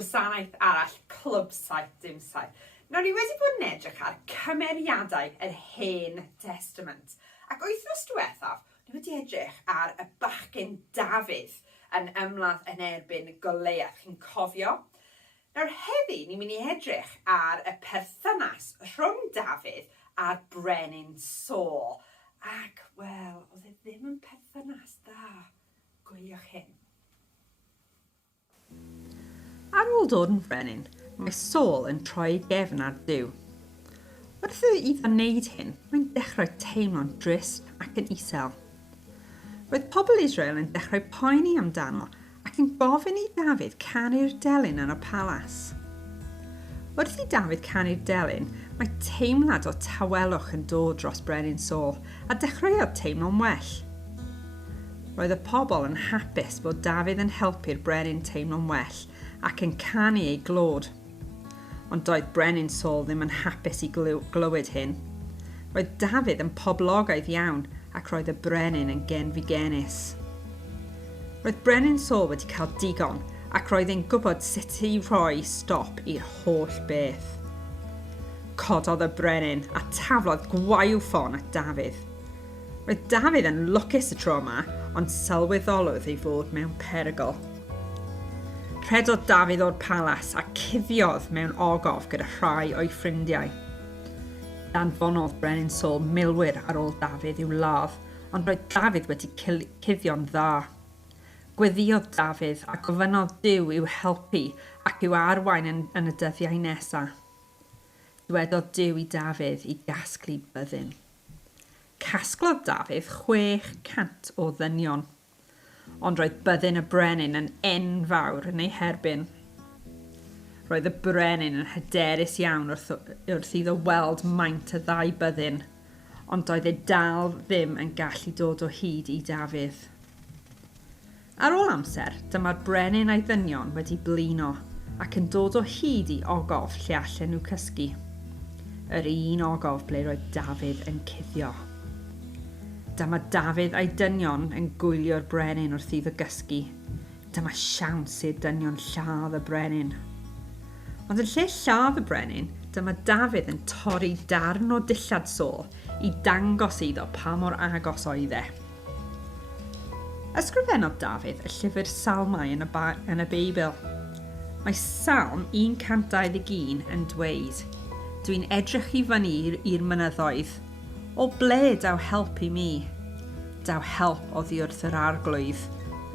gwasanaeth arall, clwb saith dim saith. Nawr ni wedi bod yn edrych ar cymeriadau yr Hen Testament. Ac wythnos diwethaf, ni wedi edrych ar y bachgen Dafydd yn ymladd yn erbyn Goliath. Chi'n cofio? Nawr heddi, ni'n mynd i edrych ar y perthynas rhwng Dafydd a'r Brenin Saul. Ac, wel, oedd e ddim yn perthynas dda. Gwyliwch hyn. Ar ôl dod yn frenin, mae Saul yn troi gefn ar Duw. Wrth iddo wneud hyn, mae'n dechrau teimlo'n drist ac yn isel. Roedd pobl Israel yn dechrau poeni amdano ac yn gofyn i Dafydd canu'r delyn yn y palas. Wrth i Dafydd canu'r delyn, mae teimlad o tawelwch yn dod dros Brenin Saul a dechreuodd teimlo'n well. Roedd y pobl yn hapus bod Dafydd yn helpu'r brenin teimlo'n well ac yn canu ei glod. Ond doedd Brenin Saul ddim yn hapus i glywed hyn. Roedd Dafydd yn poblogaidd iawn ac roedd y brenin yn genfigenus. Roedd Brenin Saul wedi cael digon ac roedd e'n gwybod sut i roi stop i'r holl beth. Cododd y brenin a taflodd gwaywffon ffon at Dafydd. Roedd Dafydd yn lwcus y tro yma, ond sylweddolwyd ei fod mewn perygl. Rhedodd Dafydd o'r palas a cuddiodd mewn ogof gyda rhai o'i ffrindiau. Danfonodd Brenin Saul milwyr ar ôl Dafydd i'w ladd, ond roedd Dafydd wedi cuddio'n dda. Gweddiodd Dafydd a gofynnodd Duw i'w helpu ac i'w arwain yn y dyddiau nesaf. Dywedodd Duw i Dafydd i gasglu byddin. Casglodd Dafydd 600 o ddynion, ond roedd byddin y brenin yn enfawr yn ei herbyn. Roedd y brenin yn hyderus iawn wrth iddo weld maint y ddau byddin, ond doedd ei dal ddim yn gallu dod o hyd i Dafydd. Ar ôl amser, dyma'r brenin a'i ddynion wedi blino ac yn dod o hyd i ogof lle allan nhw cysgu. Yr un ogof ble roedd Dafydd yn cuddio. Dyma Dafydd a'i dynion yn gwylio'r brenin wrth iddo gysgu. Dyma siawns i'r dynion lladd y brenin. Ond yn lle lladd y brenin, dyma Dafydd yn torri darn o dillad Saul i dangos iddo pa mor agos oedd e. Ysgrifennodd Dafydd y llyfr Salmau yn y Beibl. Mae Salm 121 yn dweud, "Dwi'n edrych i fyny i'r mynyddoedd. O ble daw help i mi? Daw help oddi wrth yr arglwydd,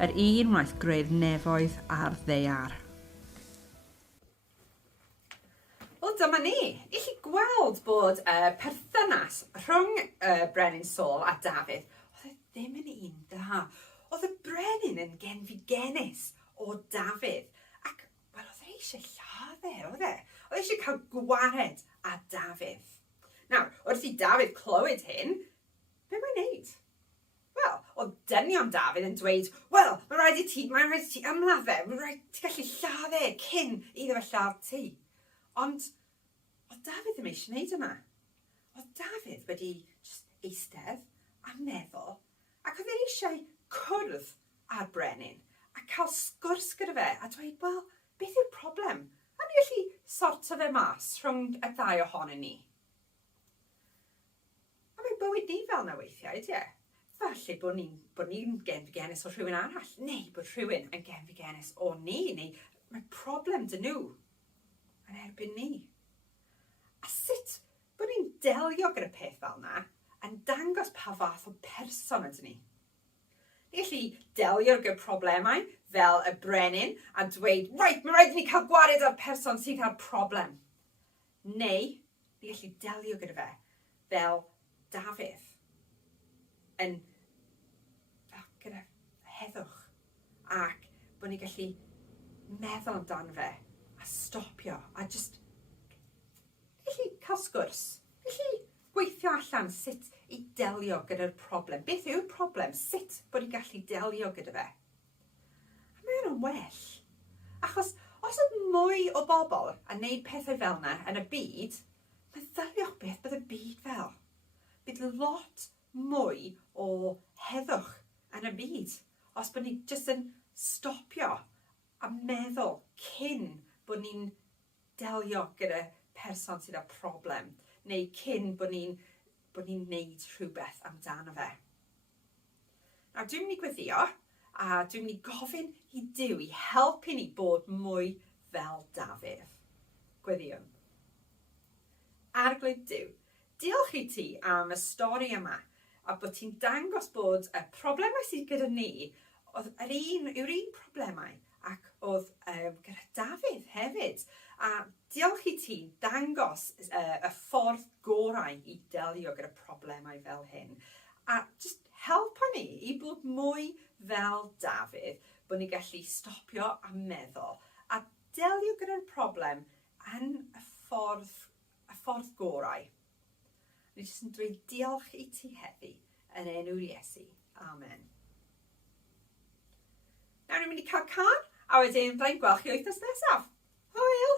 yr un wnaeth greu'r nefoedd a'r ddaear." Wel, dyma ni. I chi gweld bod perthynas rhwng Brenin Saul a Dafydd, oedd e ddim yn un dda. Oedd y brenin yn genfigenus o Dafydd. Ac, wel, oedd e eisiau lladd e, oedd e? Oedd e eisiau cael gwared a Dafydd. Nawr, wrth i Dafydd clywed hyn, be mae'n neud? Wel, oedd dynion Dafydd yn dweud, wel, mae'n rhaid i ti ymladd fe, mae'n rhaid ti gallu lladd e cyn iddo fe lladd ti. Ond, oedd Dafydd ddim eisiau wneud yma. Oedd Dafydd wedi eistedd a meddwl, ac oedd e eisiau cwrdd â'r brenin a cael sgwrs gyda fe a dweud, wel, beth yw'r problem? A ni gallu sorto fe mas rhwng y ddau ohonyn ni. A mae bywyd ni fel na weithiau, ie? Falle bod ni'n genfigenus o rhywun arall, neu bod rhywun yn genfigenus o ni, neu mae problem dyn nhw yn erbyn ni. A sut bod ni'n delio gyda peth fel yna yn dangos pa fath o person ydyn ni? Ni gallu delio gyda problemau fel y brenin a dweud, right, mae'n rhaid i ni cael gwared ar person sydd â'r problem. Neu, ni gallu delio gyda fe fel Dafydd yn gyda heddwch ac bod ni gallu meddwl amdano fe a stopio a just gallu cael sgwrs, gallu gweithio allan sut i delio gyda'r problem. Beth yw'r problem? Sut bod ni'n gallu delio gyda fe? A mae yna'n well. Achos os oedd mwy o bobl yn neud pethau fel yna yn y byd, meddyliwch beth bydd y byd fel. Bydd lot mwy o heddwch yn y byd os bod ni jyst yn stopio a meddwl cyn bod ni'n delio gyda person sydd â problem, neu cyn bod ni'n neud rhywbeth amdano fe. Nawr, dwi'n mynd i gweddio, a dwi'n mynd i gofyn i Duw i helpu ni bod mwy fel Dafydd. Gweddiwn. Arglwydd Duw, diolch i ti am y stori yma, a bod ti'n dangos bod y problemau sydd gyda ni yw'r un problemau ac oedd gyda Dafydd hefyd. A diolch i ti dangos y ffordd gorau i delio gyda problemau fel hyn. A just helpa ni i bod mwy fel Dafydd, bod ni gallu stopio a meddwl a delio gyda'r problem yn y ffordd gorau. Ni jyst yn dweud diolch i ti heddi yn enw Iesu. Amen. Nawr ni'n mynd i cael car, a wedyn byddai'n gweld chi wythnos nesaf. Hwyl!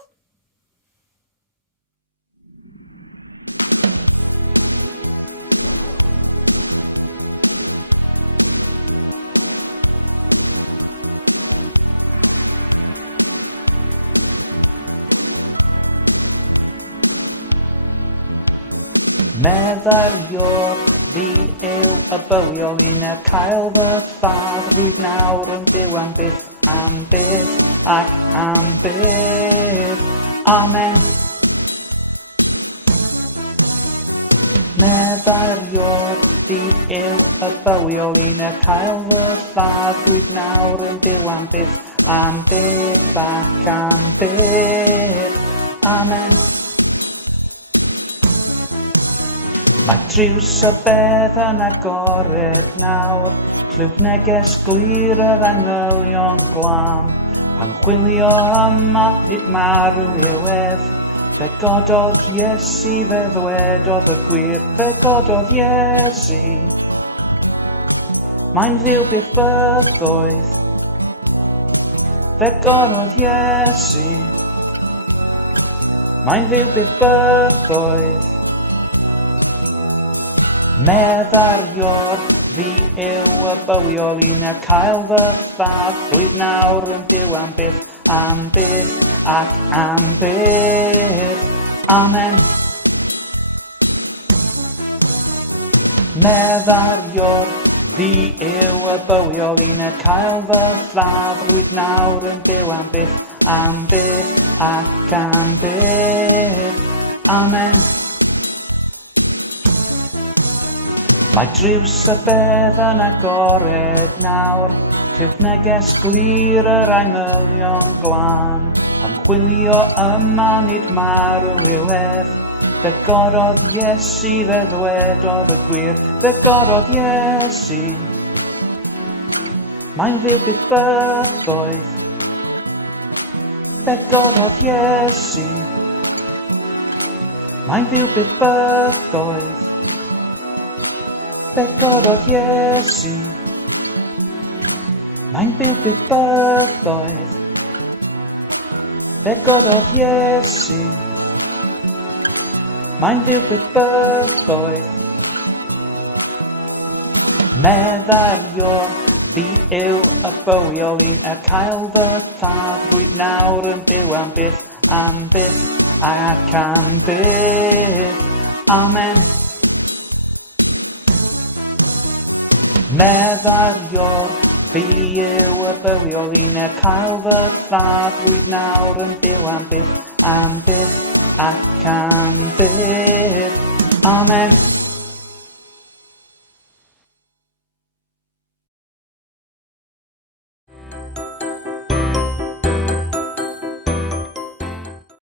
Meddyliwr fi yw y bywiol un y cael fy ffad rwy'n nawr yn byw am byth ac am byth. Amen. Meddyliwr fi yw y bywiol un y cael fy ffad rwy'n nawr yn byw am byth ac am byth. Amen. Mae triws y bedd yn agored nawr, clywch neges glir yr angylion glam. Pan chwilio yma, nid marw ywedd, fe gododd Iesu fe ddwedodd y gwir, fe gododd Iesu. Mae'n ddiw byth bythoedd, fe gododd Iesu. Mae'n ddiw byth bythoedd. Meddyliwr fi yw y bywiol un y cael fy ffad rwy'n nawr yn byw am byth ac am byth. Amen. Meddyliwr fi yw y bywiol un y cael fy ffad rwy'n nawr yn byw am byth ac am byth. Amen. Mae driws y bedd yn agored nawr, clywch neges glir yr angylion glân. Am chwilio yma nid marw ywedd, fe gododd Iesu fe ddwedodd y gwir, fe gododd Iesu. Mae'n ddiw byth bythoedd, fe gododd Iesu. Mae'n ddiw byth bythoedd, fe gododd Iesu. Mae'n byw byth bythoedd, fe gododd Iesu. Mae'n byw byth bythoedd. Meddyliwr fi yw y bywiol un y cael fy ffad rwy'n nawr yn byw am byth ac am byth. Amen. Meddyliwr fi yw y bywiol un y cael fy ffad rwy'n nawr yn byw am byth ac am byth. Amen.